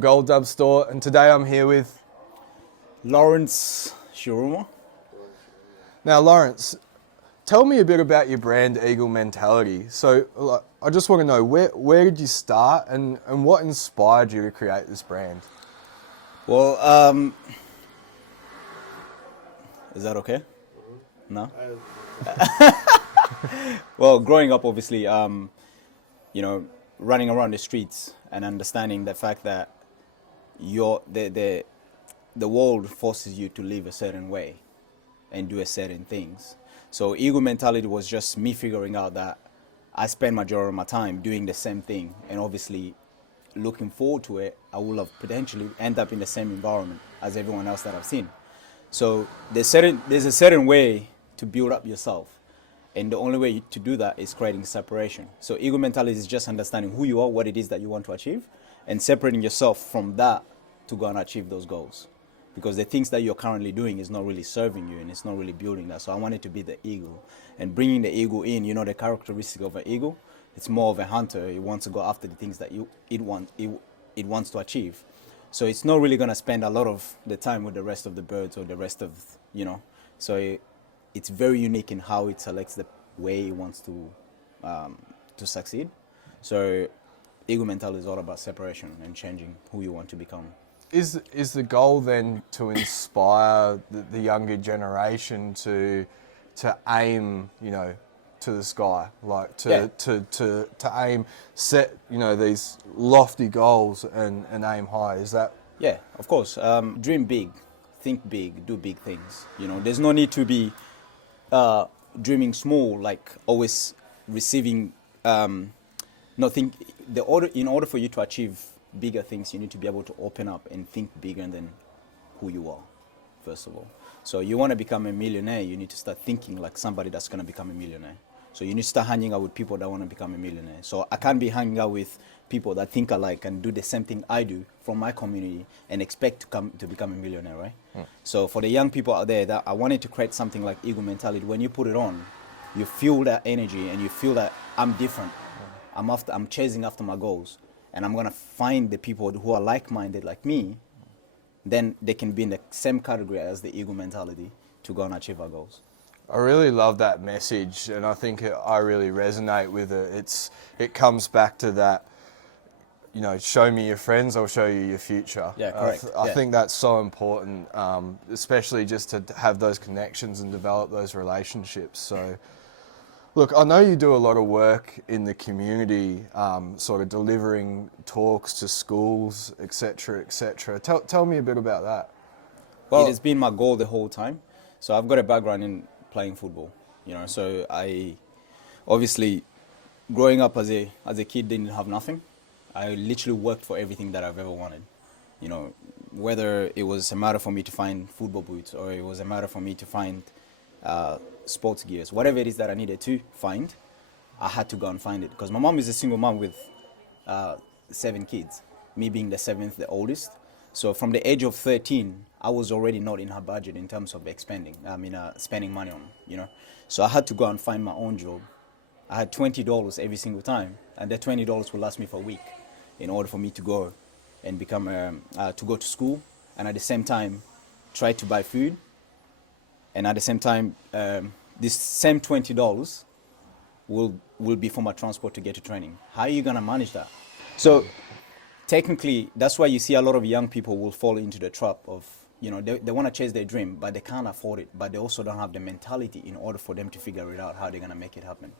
from Golddubs store, and today I'm here with... Lawrence Shiruma. Now, Lawrence, tell me a bit about your brand Eagle mentality. So, like, I just want to know, where did you start and what inspired you to create this brand? Well, is that okay? No? Well, growing up, obviously, running around the streets and understanding the fact that the world forces you to live a certain way and do a certain things. So Eagle mentality was just me figuring out that I spend majority of my time doing the same thing, and obviously looking forward to it, I will have potentially end up in the same environment as everyone else that I've seen. So there's a certain way to build up yourself, and the only way to do that is creating separation. So Eagle mentality is just understanding who you are, what it is that you want to achieve, and separating yourself from that to go and achieve those goals. Because the things that you're currently doing is not really serving you, and it's not really building that. So I wanted to be the eagle, and bringing the eagle in, the characteristic of an eagle, it's more of a hunter. It wants to go after the things that it wants to achieve. So it's not really going to spend a lot of the time with the rest of the birds or the rest of, So it's very unique in how it selects the way it wants to succeed. So Eagle mentality is all about separation and changing who you want to become. Is the goal then to inspire the younger generation to aim, to the sky, like to aim, set, these lofty goals and aim high? Is that? Yeah, of course. Dream big, think big, do big things. There's no need to be dreaming small, like always receiving. In order for you to achieve bigger things, you need to be able to open up and think bigger than who you are, first of all. So you want to become a millionaire, you need to start thinking like somebody that's going to become a millionaire. So you need to start hanging out with people that want to become a millionaire. So I can't be hanging out with people that think alike and do the same thing I do from my community and expect to become a millionaire, right? So for the young people out there, that I wanted to create something like Eagle mentality. When you put it on, you feel that energy and you feel that I'm different. I'm chasing after my goals. And I'm going to find the people who are like-minded like me, then they can be in the same category as the Eagle mentality to go and achieve our goals. I really love that message, and I think I really resonate with it. It comes back to that, show me your friends, I'll show you your future. Yeah, correct. I think that's so important, especially just to have those connections and develop those relationships. So, look, I know you do a lot of work in the community, sort of delivering talks to schools, etc., etc. Tell me a bit about that. Well, it has been my goal the whole time. So I've got a background in playing football, So I, obviously, growing up as a kid, didn't have nothing. I literally worked for everything that I've ever wanted. Whether it was a matter for me to find football boots or it was a matter for me to find sports gears, whatever it is that I needed to find, I had to go and find it. Because my mom is a single mom with 7 kids, me being the 7th, the oldest. So from the age of 13, I was already not in her budget in terms of spending money on, So I had to go and find my own job. I had $20 every single time, and that $20 would last me for a week in order for me to go and to go to school, and at the same time, try to buy food. And at the same time, this same $20 will be for my transport to get to training. How are you going to manage that? So technically, that's why you see a lot of young people will fall into the trap of, they want to chase their dream, but they can't afford it. But they also don't have the mentality in order for them to figure it out how they're going to make it happen.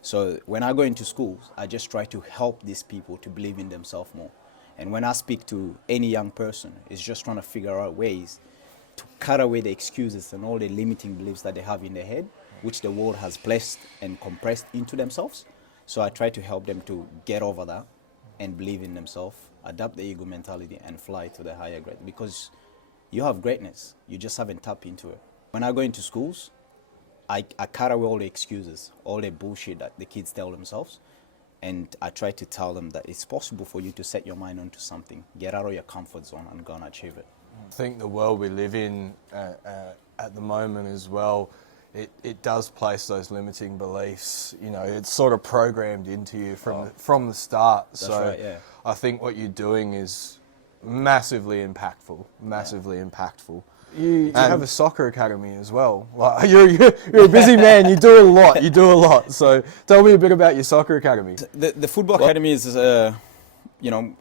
So when I go into schools, I just try to help these people to believe in themselves more. And when I speak to any young person, it's just trying to figure out ways to cut away the excuses and all the limiting beliefs that they have in their head, which the world has placed and compressed into themselves. So I try to help them to get over that and believe in themselves, adapt the Eagle mentality and fly to the higher grade. Because you have greatness, you just haven't tapped into it. When I go into schools, I cut away all the excuses, all the bullshit that the kids tell themselves, and I try to tell them that it's possible for you to set your mind onto something, get out of your comfort zone and go and achieve it. I think the world we live in at the moment as well, it does place those limiting beliefs. It's sort of programmed into you from the start. That's right, yeah. I think what you're doing is massively impactful. Massively impactful. You have a soccer academy as well. Like, you're a busy man. You do a lot. So tell me a bit about your soccer academy. The football academy is, you know,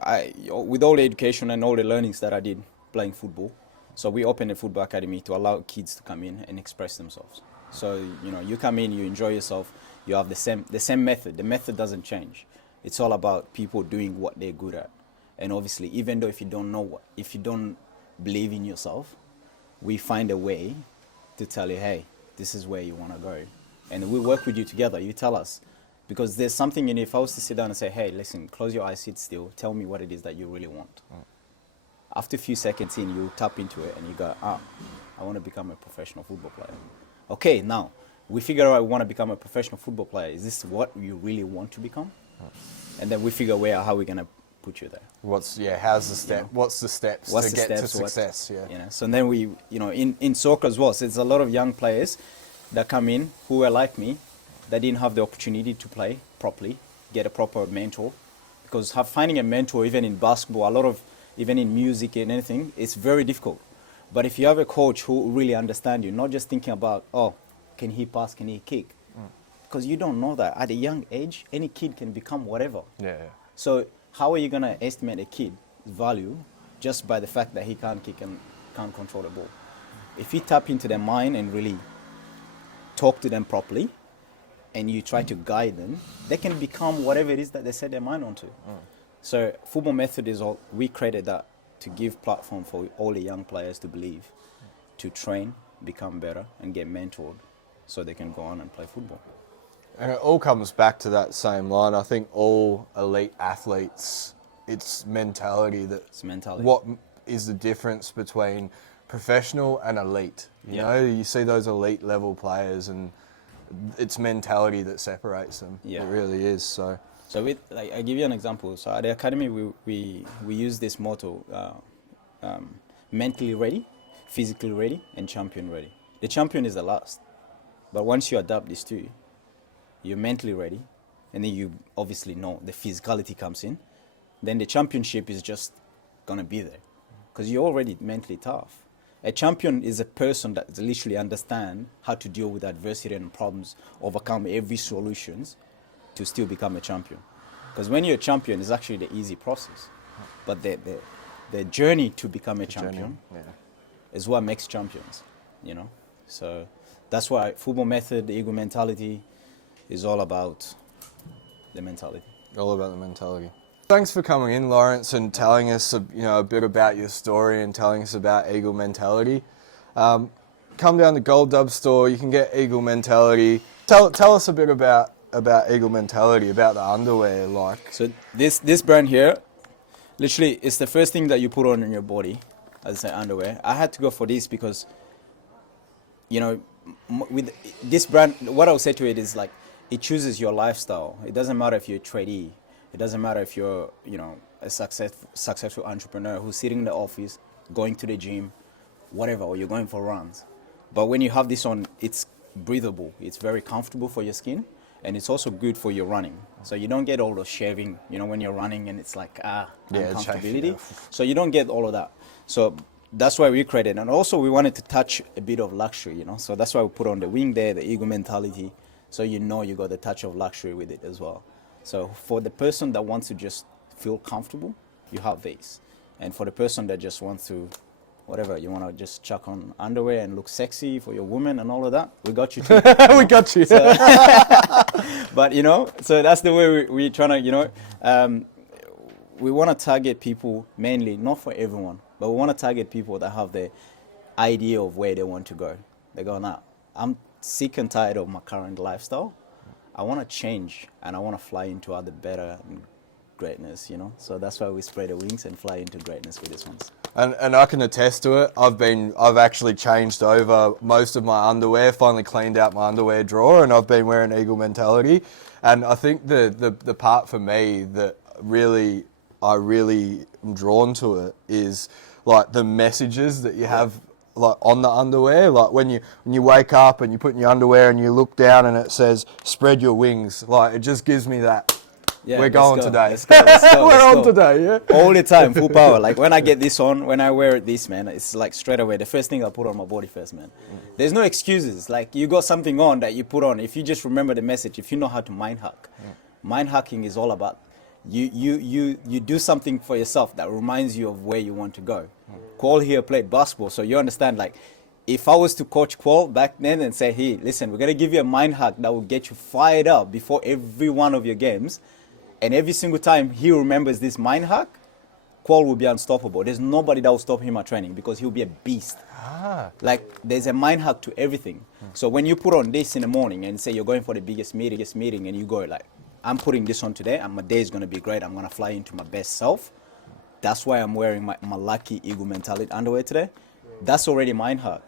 with all the education and all the learnings that I did playing football. So we opened a football academy to allow kids to come in and express themselves. So, you know, you come in, you enjoy yourself. You have the same method. The method doesn't change. It's all about people doing what they're good at. And obviously, even though if you don't believe in yourself, we find a way to tell you, hey, this is where you want to go. And we work with you together. You tell us. Because there's something in it. If I was to sit down and say, hey, listen, close your eyes, sit still, tell me what it is that you really want. After a few seconds in, you tap into it and you go, I want to become a professional football player. Okay, now, we figure out we want to become a professional football player. Is this what you really want to become? And then we figure out how we're going to put you there. What's the step? You know, what's the steps to get to success? You know, so then we, you know, in soccer as well. So there's a lot of young players that come in who are like me, that didn't have the opportunity to play properly, get a proper mentor, because finding a mentor, even in basketball, even in music and anything, it's very difficult. But if you have a coach who really understands you, not just thinking about, can he pass, can he kick? Because you don't know that. At a young age, any kid can become whatever. Yeah. So how are you going to estimate a kid's value just by the fact that he can't kick and can't control the ball? If you tap into their mind and really talk to them properly, and you try to guide them, they can become whatever it is that they set their mind onto. So football method we created that to give platform for all the young players to believe, to train, become better, and get mentored so they can go on and play football. And it all comes back to that same line. I think all elite athletes, it's mentality. What is the difference between professional and elite? You know, you see those elite level players and it's mentality that separates them. Yeah. It really is. So I give you an example. So at the academy, we use this motto: mentally ready, physically ready, and champion ready. The champion is the last, but once you adapt these two, you're mentally ready, and then you obviously know the physicality comes in. Then the championship is just gonna be there, because you're already mentally tough. A champion is a person that literally understands how to deal with adversity and problems, overcome every solutions to still become a champion. Because when you're a champion, it's actually the easy process. But the journey to become a champion is what makes champions, you know? So that's why football method, the Eagle mentality is all about the mentality. All about the mentality. Thanks for coming in, Lawrence, and telling us a bit about your story and telling us about Eagle mentality. Come down to Golddubs store. You can get Eagle mentality. Tell us a bit about Eagle mentality, about the underwear. So this brand here, literally, it's the first thing that you put on in your body, as I say, underwear. I had to go for this because, you know, with this brand, what I'll say to it is like, it chooses your lifestyle. It doesn't matter if you're a tradie. It doesn't matter if you're, you know, a successful entrepreneur who's sitting in the office, going to the gym, whatever, or you're going for runs. But when you have this on, it's breathable. It's very comfortable for your skin, and it's also good for your running. So you don't get all the shaving, you know, when you're running and it's like, uncomfortability. So you don't get all of that. So that's why we created. And also we wanted to touch a bit of luxury, you know. So that's why we put on the wing there, the Eagle mentality. So you know you got the touch of luxury with it as well. So for the person that wants to just feel comfortable, you have this. And for the person that just wants to, whatever, you want to just chuck on underwear and look sexy for your woman and all of that, we got you too. We got you. So but, you know, so that's the way we're trying to, you know, we want to target people mainly, not for everyone, but we want to target people that have the idea of where they want to go. They go, nah, I'm sick and tired of my current lifestyle. I want to change, and I want to fly into other better greatness, you know. So that's why we spread the wings and fly into greatness with these ones. And I can attest to it. I've actually changed over most of my underwear, finally cleaned out my underwear drawer, and I've been wearing Eagle mentality. And I think the part for me that I really am drawn to it is like the messages that you have like on the underwear, like when you wake up and you put in your underwear and you look down and it says spread your wings, like it just gives me that Yeah, we're let's going go, today. let's go, let's go, We're let's on go. today, yeah. All the time, full power. Like when I get this on, when I wear this, man, it's like straight away the first thing I put on my body first, man. There's no excuses. Like you got something on that you put on. If you just remember the message, if you know how to mind hack, mind hacking is all about you do something for yourself that reminds you of where you want to go. Qual here played basketball, so you understand. Like if I was to coach Qual back then and say, hey, listen, we're gonna give you a mind hack that will get you fired up before every one of your games. And every single time he remembers this mind hack, Qual will be unstoppable. There's nobody that will stop him at training because he'll be a beast. Like there's a mind hack to everything. So when you put on this in the morning and say you're going for the biggest meeting and you go like, I'm putting this on today and my day is going to be great. I'm going to fly into my best self. That's why I'm wearing my lucky Eagle mentality underwear today. That's already mind hack.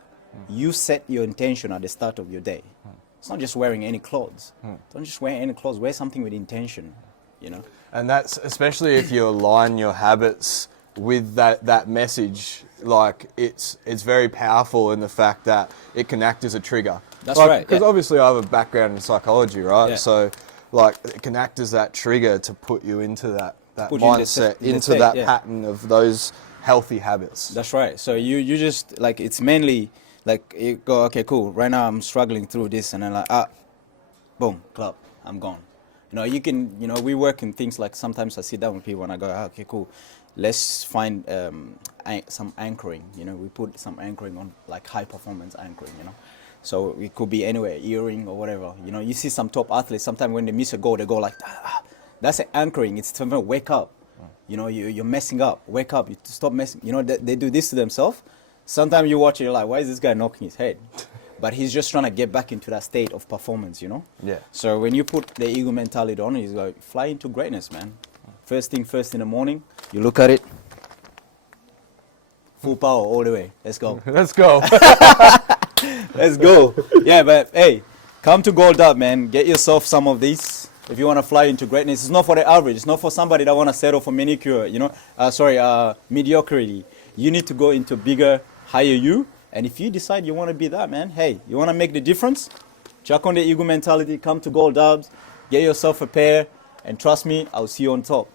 You set your intention at the start of your day. It's not just wearing any clothes. Don't just wear any clothes. Wear something with intention. You know, and that's especially if you align your habits with that message. Like it's very powerful in the fact that it can act as a trigger. That's like, right. Because obviously I have a background in psychology, right? Yeah. So like it can act as that trigger to put you into that Put you in the mindset, in the into state, that yeah. pattern of those healthy habits. That's right. So you just like it's mainly like you go, okay, cool. Right now I'm struggling through this, and then like boom, club, I'm gone. You know, you can, you know, we work in things like sometimes I sit down with people and I go, okay, cool, let's find some anchoring. You know, we put some anchoring on, like high performance anchoring, you know. So it could be anywhere, earring or whatever. You know, you see some top athletes, sometimes when they miss a goal, they go like, that's an anchoring. It's to wake up. You know, you're messing up. Wake up. You stop messing. You know, they do this to themselves. Sometimes you watch it, you're like, why is this guy knocking his head? But he's just trying to get back into that state of performance, you know? Yeah. So when you put the Eagle mentality on, he's like, fly into greatness, man. First thing first in the morning, you look at it, full power all the way. Let's go. Let's go. Let's go. Yeah, but hey, come to Golddubs, man. Get yourself some of these. If you want to fly into greatness, it's not for the average. It's not for somebody that want to settle for manicure, you know, mediocrity. You need to go into bigger, higher you. And if you decide you want to be that, man, hey, you want to make the difference? Chuck on the Eagle mentality, come to Golddubs, get yourself a pair, and trust me, I'll see you on top.